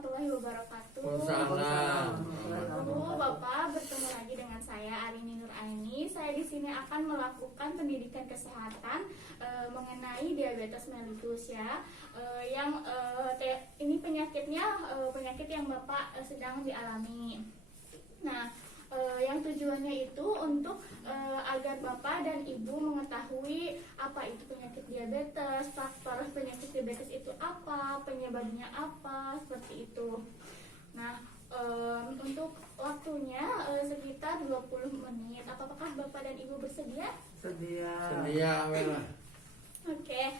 warahmatullahi wabarakatuh. Waalaikumsalam. Bapak, bertemu lagi dengan saya Arini Nuraini. Saya di sini akan melakukan pendidikan kesehatan mengenai diabetes mellitus ya. Ini penyakitnya penyakit yang Bapak sedang dialami. Nah, yang tujuannya itu untuk agar Bapak dan Ibu mengetahui apa itu penyakit diabetes, faktor penyakit diabetes itu apa, penyebabnya apa, seperti itu. Nah, untuk waktunya sekitar 20 menit. Apakah Bapak dan Ibu bersedia? Sedia. Merah. Oke.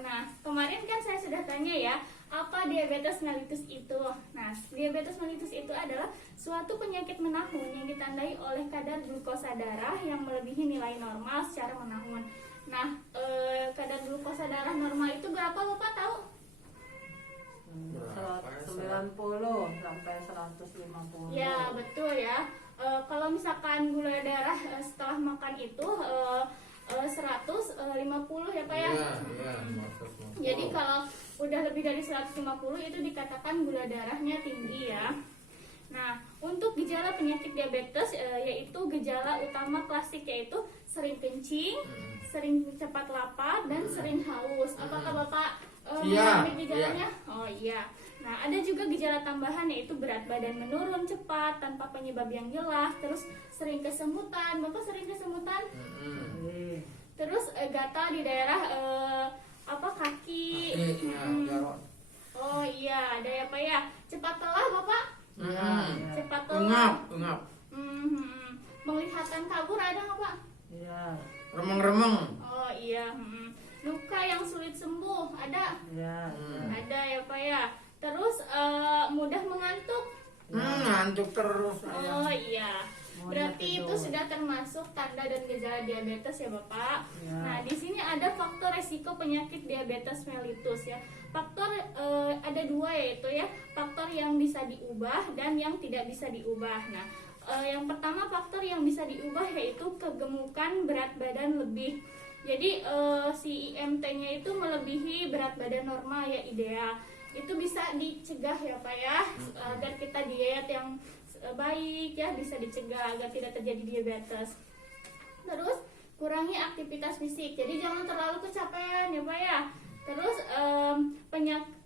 Nah, kemarin kan saya sudah tanya ya, apa diabetes mellitus itu? Nah, diabetes mellitus itu adalah suatu penyakit menahun yang ditandai oleh kadar glukosa darah yang melebihi nilai normal secara menahun. Nah, kadar glukosa darah normal itu berapa Bapak tahu? 90 sampai 150. Ya, betul ya. Kalau misalkan gula darah setelah makan itu 150 ya Pak ya? Iya, Jadi kalau udah lebih dari 150 itu dikatakan gula darahnya tinggi ya. Nah, untuk gejala penyakit diabetes yaitu gejala utama klasik yaitu sering kencing, sering cepat lapar, dan sering haus. Apakah Bapak mengalami gejalanya? Oh iya. Nah, ada juga gejala tambahan yaitu berat badan menurun cepat tanpa penyebab yang jelas, terus sering kesemutan. Bapak sering kesemutan? Terus gatal di daerah kaki. Oh iya, ada ya Pak ya. Cepat lelah Bapak? Cepat lelah. Engap. Penglihatan kabur ada nggak Pak? Iya. Remeng-remeng. Oh iya. Luka yang sulit sembuh ada? Iya. Ada ya Pak ya. Terus mudah mengantuk? Ngantuk terus. Oh iya. Berarti itu sudah termasuk tanda dan gejala diabetes ya Bapak. Ya. Nah, di sini ada faktor resiko penyakit diabetes mellitus ya. Faktor ada dua yaitu ya, faktor yang bisa diubah dan yang tidak bisa diubah. Nah, yang pertama faktor yang bisa diubah yaitu kegemukan berat badan lebih. Jadi si IMT-nya itu melebihi berat badan normal ya ideal. Itu bisa dicegah ya Pak ya, agar kita diet yang baik ya, bisa dicegah agar tidak terjadi diabetes. Terus kurangi aktivitas fisik, jadi jangan terlalu kecapean ya Pak ya. Terus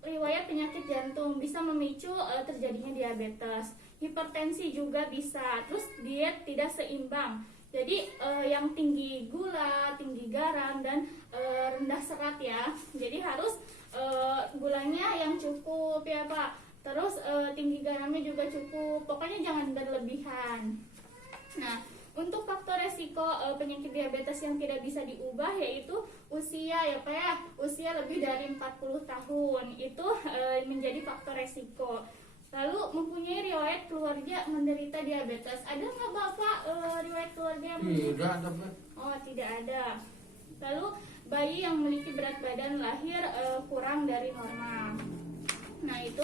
riwayat penyakit jantung bisa memicu terjadinya diabetes. Hipertensi juga bisa. Terus diet tidak seimbang, jadi yang tinggi gula, tinggi garam, dan rendah serat ya. Jadi harus gulanya yang cukup ya Pak. Terus tinggi garamnya juga cukup. Pokoknya jangan berlebihan. Nah, untuk faktor resiko penyakit diabetes yang tidak bisa diubah yaitu usia ya Pak ya. Usia lebih dari 40 tahun itu menjadi faktor resiko. Lalu mempunyai riwayat keluarga menderita diabetes. Ada nggak Bapak riwayat keluarga yang Tidak ada. Oh, tidak ada. Lalu bayi yang memiliki berat badan lahir kurang dari normal. Nah, itu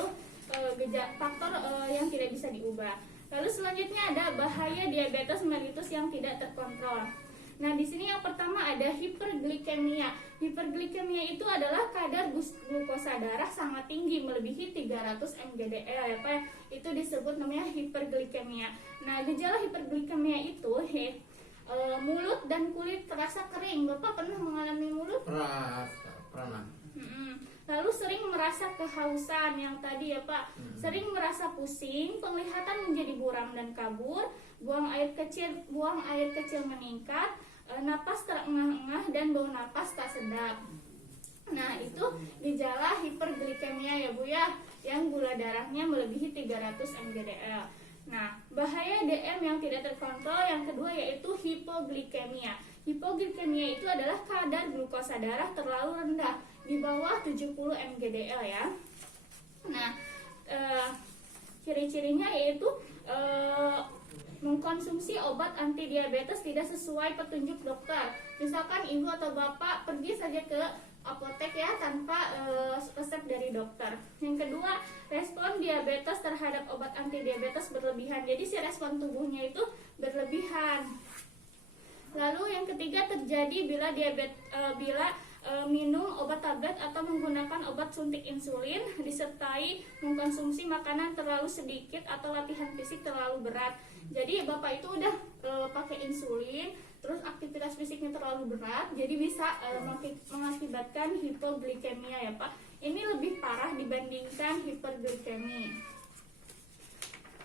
faktor yang tidak bisa diubah. Lalu selanjutnya ada bahaya diabetes mellitus yang tidak terkontrol. Nah, di sini yang pertama ada hiperglikemia. Hiperglikemia itu adalah kadar glukosa darah sangat tinggi melebihi 300 mgdl ya Pak. Itu disebut namanya hiperglikemia. Nah, gejala hiperglikemia itu mulut dan kulit terasa kering. Bapak pernah mengalami mulut? Pernah. Lalu sering merasa kehausan yang tadi ya Pak. Sering merasa pusing, penglihatan menjadi buram dan kabur, buang air kecil meningkat, napas terengah-engah, dan bau napas tak sedap. Nah, itu gejala hiperglikemia ya Bu ya, yang gula darahnya melebihi 300 mgdl. Nah, bahaya DM yang tidak terkontrol yang kedua yaitu hipoglikemia. Hipoglikemia itu adalah kadar glukosa darah terlalu rendah, di bawah 70 mgdl ya. Nah, ciri-cirinya yaitu mengkonsumsi obat anti diabetes tidak sesuai petunjuk dokter. Misalkan ibu atau bapak pergi saja ke apotek ya tanpa resep dari dokter. Yang kedua, respon diabetes terhadap obat anti diabetes berlebihan. Jadi si respon tubuhnya itu berlebihan. Lalu yang ketiga terjadi bila minum obat tablet atau menggunakan obat suntik insulin disertai mengkonsumsi makanan terlalu sedikit atau latihan fisik terlalu berat. Jadi Bapak itu udah pakai insulin, terus aktivitas fisiknya terlalu berat, jadi bisa mengakibatkan hipoglikemia ya Pak. Ini lebih parah dibandingkan hiperglikemi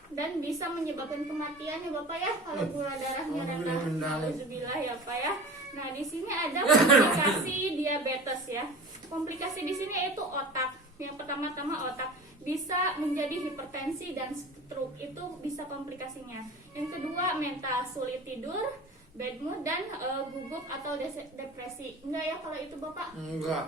dan bisa menyebabkan kematian ya Bapak ya kalau gula darahnya rendah. Alhamdulillah ya Pak ya. Nah di sini ada komplikasi diabetes ya. Komplikasi di sini yaitu otak. Yang pertama-tama otak bisa menjadi hipertensi dan stroke, itu bisa komplikasinya. Yang kedua mental, sulit tidur, bad mood dan gugup atau depresi. Enggak ya kalau itu Bapak? Enggak.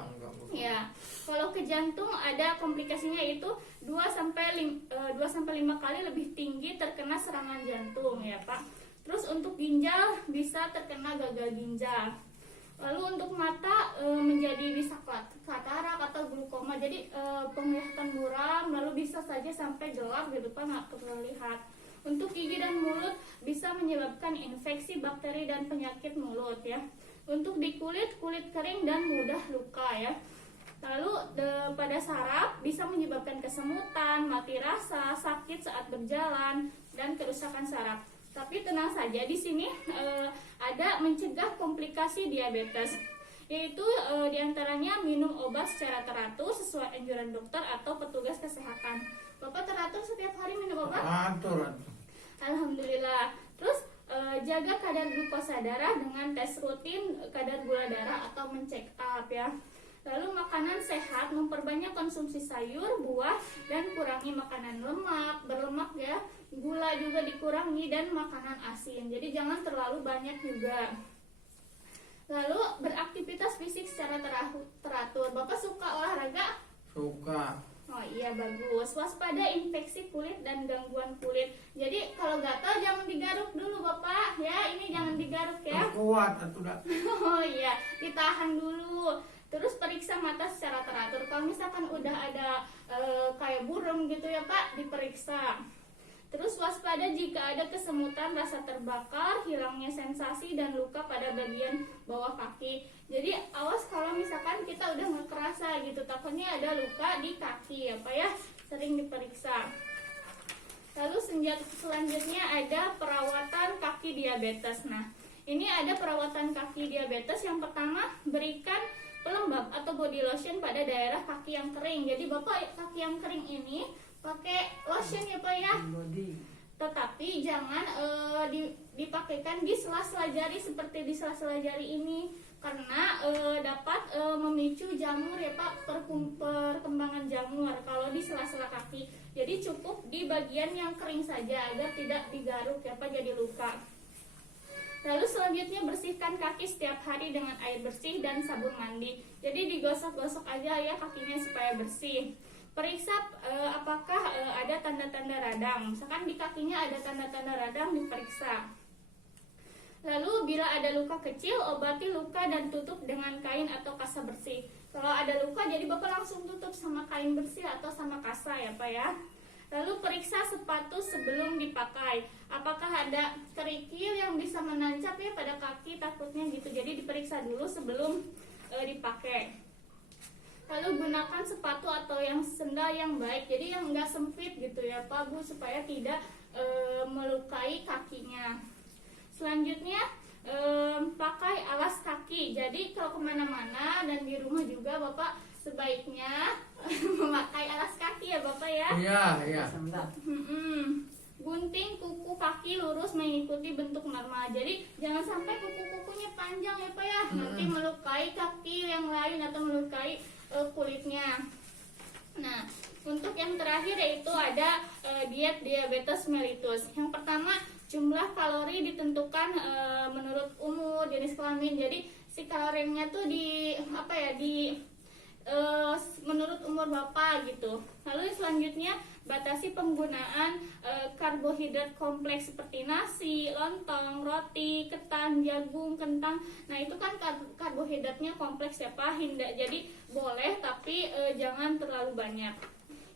Ya, kalau ke jantung ada komplikasinya itu 2 sampai 5 kali lebih tinggi terkena serangan jantung ya Pak. Terus untuk ginjal bisa terkena gagal ginjal. Lalu untuk mata menjadi bisa katarak atau glaukoma. Jadi penglihatan buram, lalu bisa saja sampai gelap gitu Pak, nggak terlihat. Untuk gigi dan mulut bisa menyebabkan infeksi bakteri dan penyakit mulut ya. Untuk di kulit kering dan mudah luka ya. Lalu pada saraf bisa menyebabkan kesemutan, mati rasa, sakit saat berjalan dan kerusakan saraf. Tapi tenang saja, di sini ada mencegah komplikasi diabetes, yaitu diantaranya minum obat secara teratur sesuai anjuran dokter atau petugas kesehatan. Bapak teratur setiap hari minum obat? Atur. Alhamdulillah. Terus jaga kadar glukosa darah dengan tes rutin kadar gula darah atau mencek up ya. Lalu makanan sehat, memperbanyak konsumsi sayur, buah, dan kurangi makanan berlemak ya. Gula juga dikurangi dan makanan asin. Jadi jangan terlalu banyak juga. Lalu beraktivitas fisik secara teratur. Bapak suka olahraga? Suka. Oh iya bagus. Waspada infeksi kulit dan gangguan kulit. Jadi kalau gatal jangan digaruk dulu Bapak ya. Ini jangan digaruk ya. Kuat atau dah. Oh iya, ditahan dulu. Terus periksa mata secara teratur. Kalau misalkan udah ada kayak burung gitu ya Pak, diperiksa. Terus waspada jika ada kesemutan, rasa terbakar, hilangnya sensasi dan luka pada bagian bawah kaki. Jadi awas kalau misalkan kita udah nggak kerasa gitu, takutnya ada luka di kaki ya Pak ya, sering diperiksa. Lalu selanjutnya ada perawatan kaki diabetes. Nah ini ada perawatan kaki diabetes. Yang pertama, berikan pelembab atau body lotion pada daerah kaki yang kering. Jadi Bapak kaki yang kering ini pakai lotion ya Pak ya. Tetapi jangan dipakaikan di sela-sela jari seperti di sela-sela jari ini, karena dapat memicu jamur ya Pak, perkembangan jamur kalau di sela-sela kaki. Jadi cukup di bagian yang kering saja agar tidak digaruk ya Pak, jadi luka. Lalu selanjutnya bersihkan kaki setiap hari dengan air bersih dan sabun mandi. Jadi digosok-gosok aja ya kakinya supaya bersih. Periksa apakah ada tanda-tanda radang. Misalkan di kakinya ada tanda-tanda radang, diperiksa. Lalu bila ada luka kecil, obati luka dan tutup dengan kain atau kasa bersih. Kalau ada luka, jadi Bapak langsung tutup sama kain bersih atau sama kasa ya Pak ya. Lalu periksa sepatu sebelum dipakai. Apakah ada kerikil yang bisa menancap ya pada kaki, takutnya gitu. Jadi diperiksa dulu sebelum dipakai. Lalu gunakan sepatu atau yang sendal yang baik, jadi yang enggak sempit gitu ya Pak Bu, supaya tidak melukai kakinya. Selanjutnya pakai alas kaki. Jadi kalau kemana-mana dan di rumah juga Bapak sebaiknya memakai alas kaki ya Bapak ya. Iya. Gunting kuku kaki lurus mengikuti bentuk normal. Jadi jangan sampai kuku-kukunya panjang ya Pak ya, nanti melukai kaki yang lain atau melukai kulitnya. Nah, untuk yang terakhir yaitu ada diet diabetes mellitus. Yang pertama, jumlah kalori ditentukan menurut umur, jenis kelamin. Jadi si kalorinya tuh menurut umur Bapak gitu. Lalu selanjutnya batasi penggunaan karbohidrat kompleks seperti nasi, lontong, roti, ketan, jagung, kentang. Nah itu kan karbohidratnya kompleks ya Pak. Jadi boleh tapi jangan terlalu banyak.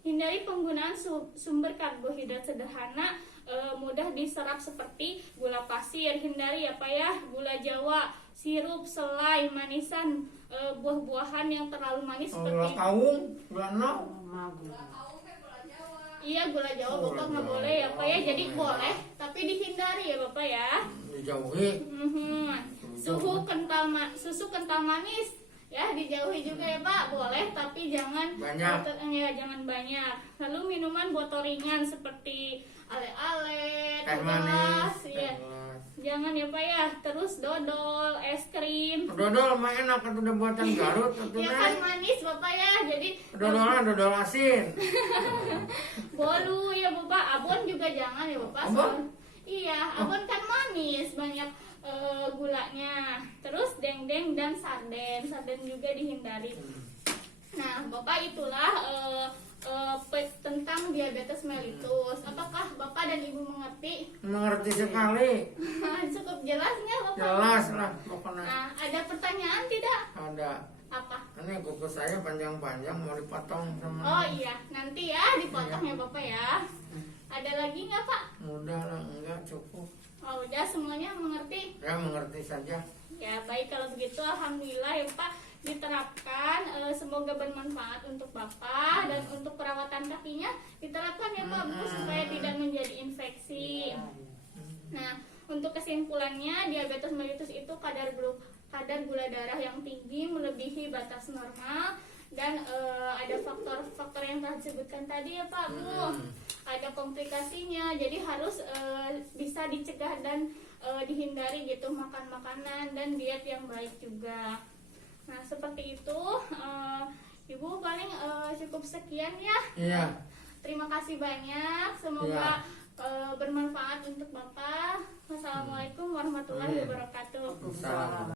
Hindari penggunaan sumber karbohidrat sederhana, mudah diserap seperti gula pasir. Hindari ya Pak ya, gula jawa, sirup, selai, manisan, buah-buahan yang terlalu manis Gula seperti kaung, gula nau. Magu. iya gula Jawa Bapak nggak boleh ya Pak ya. Jadi boleh tapi dihindari ya Bapak ya. Dijauhi. Susu kental manis ya dijauhi juga ya Pak. Boleh tapi jangan Banyak. Ya, jangan banyak. Lalu minuman botol ringan seperti ale-ale, Teh teh manis. gelas, Teh ya. gelas. Jangan ya Pak ya. Terus dodol, es krim. Dodol mah enak itu udah buatan Garut itu Ya kan manis Bapak ya. Jadi Dodolnya dodol asin. bolu ya Bapak. Abon juga jangan ya Bapak. Abon? Iya, abon kan manis, banyak gulanya. Terus dendeng dan sarden juga dihindari. Nah, Bapak itulah tentang diabetes mellitus. Apakah Bapak dan Ibu mengerti? Mengerti sekali. Cukup jelas nggak Bapak? Jelas lah pokoknya. Nah, ada pertanyaan tidak? Ada. Apa? Ini kuku saya panjang-panjang mau dipotong sama. Oh iya, nanti ya dipotong ya Bapak ya. Ada lagi nggak Pak? Udah lah, enggak cukup. Oh, udah semuanya mengerti? Ya mengerti saja. Ya baik kalau begitu alhamdulillah ya Pak diterapkan, semoga bermanfaat untuk Bapak dan untuk perawatan kakinya diterapkan ya Pak Bu supaya tidak menjadi infeksi. Nah untuk kesimpulannya diabetes mellitus itu kadar gula darah yang tinggi melebihi batas normal dan ada faktor-faktor yang telah disebutkan tadi ya Pak Bu. Ada komplikasinya jadi harus bisa dicegah dan dihindari gitu makan makanan dan diet yang baik juga. Nah seperti itu Ibu paling cukup sekian ya. Iya. Terima kasih banyak. Semoga bermanfaat untuk Bapak. Wassalamualaikum warahmatullahi wabarakatuh. Salam.